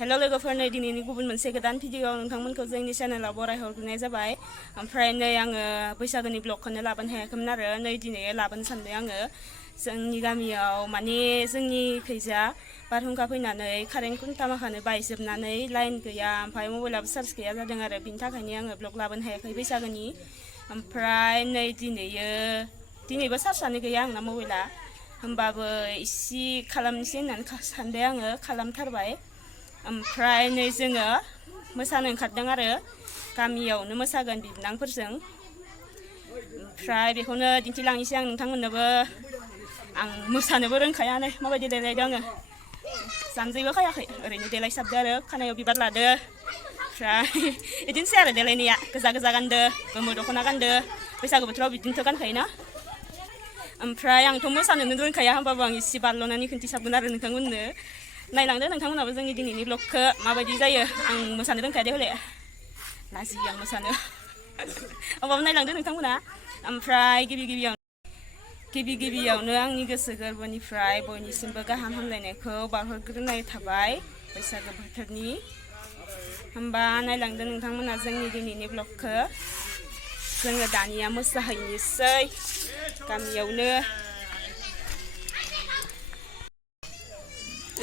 हेल' लोगोफोर, नै दिनैनि गुबुन मोनसे गोदान भिडिअ'आव नोंथांमोनखौ जोंनि चेनेलाव बरायहरनाय जाबाय। ओमफ्राय नै आङो बैसागोनि ब्लगखौनो लाबोनो हायाखैमोन आरो नै दिनै लाबोनो सानदों आङो। जोंनि गामियाव माने जोंनि खैजा बारहुंखा फैनानै कारेन्ट खुन्था माखानो बायजोबनानै लाइन गैया, ओमफ्राय मबाइलाबो चार्ज गैया जादों आरो बिनि थाखायनो आङो ब्लग लाबोनो हायाखै बैसागोनि। ओमफ्राय नै दिनैबो चार्जआनो गैया आंना मबाइला, होमबाबो इसे खालामनोसै होननानै सानदों आङो, खालामथारबाय। ओमफ्राय नै जोङो मोसानो ओंखारदों आरो गामियावनो मोसागोन बिबोनांफोरजों। ओमफ्राय बेखौनो दिन्थिलांनोसै आं नोंथांमोननोबो। आं मोसानोबो रोंखाया, नै माबायदि देलायदों आङो। जानजिबो खायाखै, ओरैनो देलायसाबदो आरो खानायाव बिबार लादो। ओमफ्राय बिदिनोसै आरो देलायनाया, गोजा गोजा गानदो, गोमो दख'ना गानदो। बैसागु बोथोराव बिदिनोथ' गानखायोना। ओमफ्राय आंथ' मोसानोनो रोंखाया, होमबाबो आं इसे बारल'नानै खिन्थिसाबगोन आरो नोंथांमोननो। नायलांदो नोंथांमोनाबो जोंनि दिनैनि ब्लगखौ माबायदि जायो। आं मोसानो रोंखाया दे हले, लाजियो आं मोसानो। होमबाबो नायलांदो नोंथांमोना। ओमफ्राय गिबि गिबियावनो आंनि गोसो गोरबोनिफ्राय बयनिसिमबो गाहाम हामलायनायखौ बावहरग्रोनाय थाबाय बैसागो बोथोरनि। होमबा नायलांदो नोंथांमोना जोंनि दिनैनि ब्लगखौ। जोङो दानिया मोसाहैनोसै गामियावनो।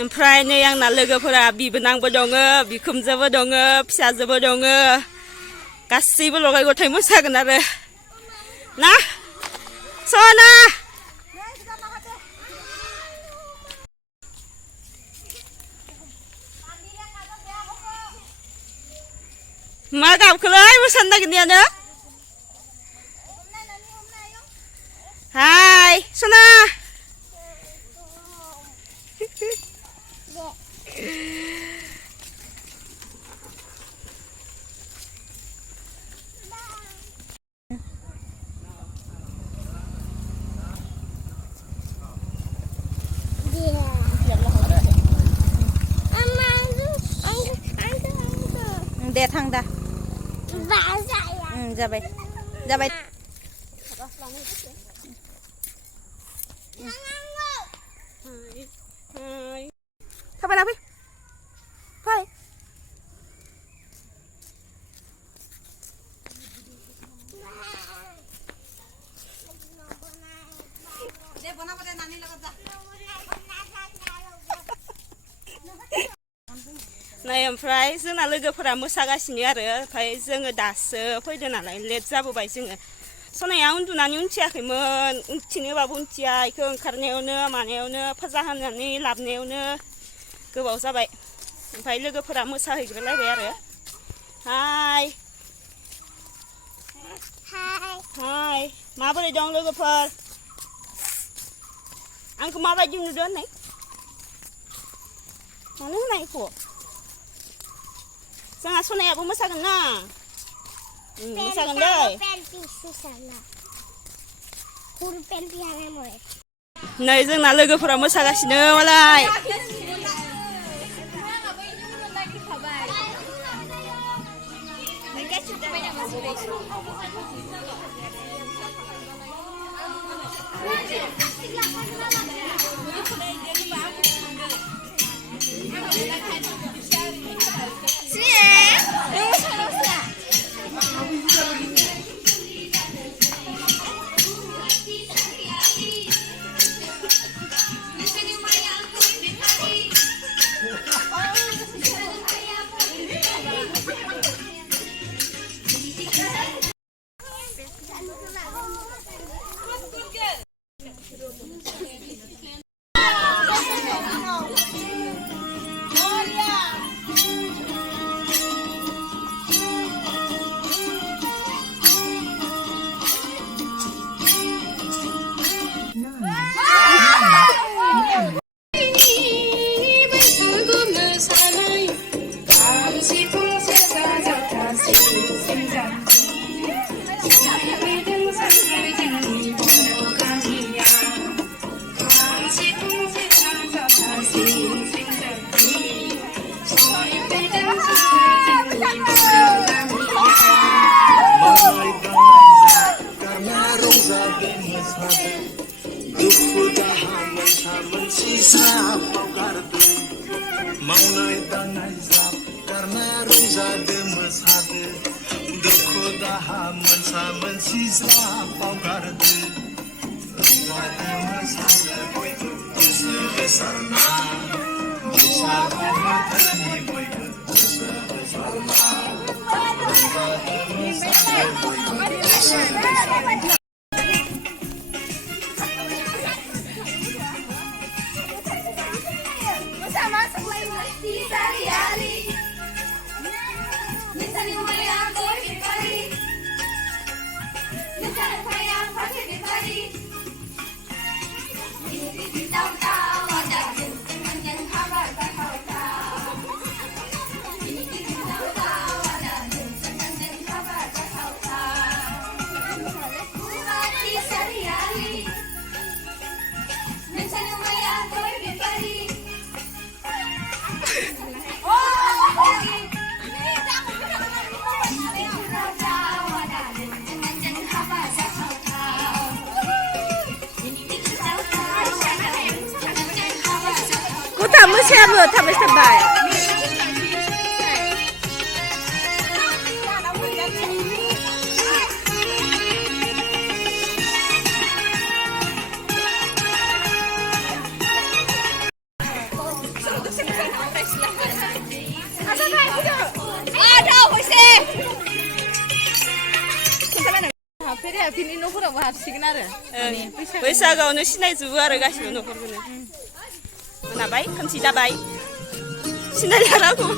ओमफ्राय नै आंना लोगोफोरा बिबोनांबो दङ, बिखुनजोबो दङ, फिसाजोबो दङ। गासैबो लगाय गथाय मोसागोन आरो ना सना। मा गाबखोलै मोसानो नागिरनायानो? हाय सना। दे थां दा जाबाय जाबाय। थाबायना फै फै। नै ओमफ्राय जोंना लोगोफोरा मोसागासिनो आरो, ओमफ्राय जोङो दासो फैदो नालाय लेट जाबोबाय जोङो। सनाया उन्दुनानै उन्थियाखैमोन, उन्थिनोबाबो उन्थिया, बेखौ ओंखारनायावनो मानायावनो फुजा होनानै लाबोनायावनो गोबाव जाबाय। ओमफ्राय लोगोफोरा मोसाहैग्रोलायबाय आरो। हाय हाय, माबोरै दं लोगोफोर? आंखौ माबायदि नुदों होननाय? मानो होननाय एख'? जोंहा सनायाबो मोसागोन ना, मोसागोन दै। नै जोंना लोगोफोरा मोसागासिनो मालाय। मावनाय दांनाय जाब गारना रंजादो मोसादो दुखु दाहा मोनसा मोनसि ज्राब बावगारदो रंजादो मोसादो बयबो गोसो गोसारना बैसागु बोथोरनि बयबो गोसो गोसारना रंजादो मोसादो बयबो गोसो गोसारना Siapa tambah terbaik? बिनि न'फोरावबो हाबसिगोन आरो बैसागोआवनो सिनायजोबो आरो गासिबो न'खरखौनो मोनाबाय खोमसि जाबाय सिनायला रावखौ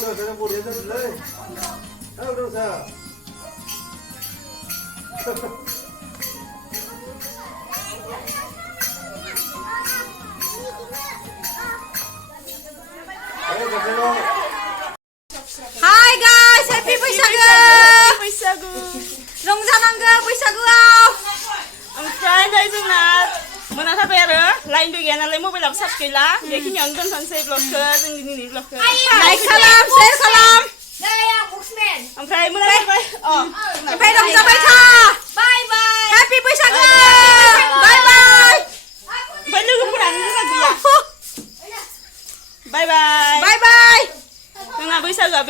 udah saya mau dia dulu. Udah saya. Hai guys, happy बैसागु. बैसागु. रंजानांगौ बैसागुआव. ओमफ्राय नै जोंना मोनाथारबाय आरो लाइनबो गैया नालाय मबाइलाबो चार्ज गैला बेखिनियावनो दोनथ'नोसै ब्लगखौ जोंनि दिनैनि ब्लगखौ लाइक खालाम, शेयार खालाम.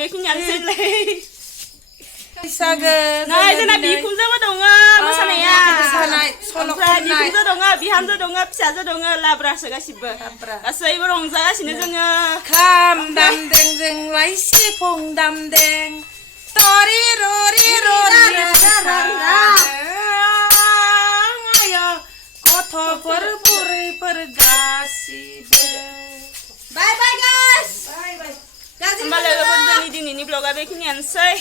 बेखिनियानोसैलै बैसागो नै जोंना बिखुनजोबो दङ मोसानाया ओमफ्राय बिखुनजो दङ बिहामजो दङ फिसाजो दङ लाब्रासो गासिबो गासैबो रंजागासिनो जोङो खाम दामदों जोंलाय सिफुं दामदों तरि ररि ररि आयो गथ'फोर बुरैफोर गासिबो बाय बाय गाइस होमबा लोगोफोर जोंनि दिनैनि ब्लगा बेखिनियानोसै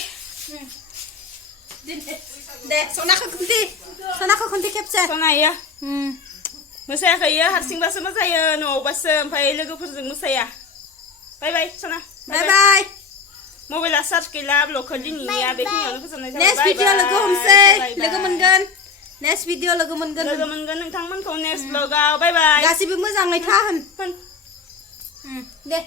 दे सनाखौ खन्थि खेबसे सनायो मोसायाखै इयो हारसिंबासो मोसायो न'आवबासो ओमफ्राय लोगोफोरजों मोसाया बाय बाय सना बाय बाय मबाइला चार्ज गैला ब्लगखौ दिनैनिया बेखिनियावनो फोजोबनाय जाबाय नेक्स्ट भिडिअ लोगो हमसै लोगो मोनगोन नेक्स्ट भिडिअ लोगो मोनगोन नोंथांमोनखौ नेक्स्ट ब्लगाव बाय बाय गासिबो मोजाङै था होन दे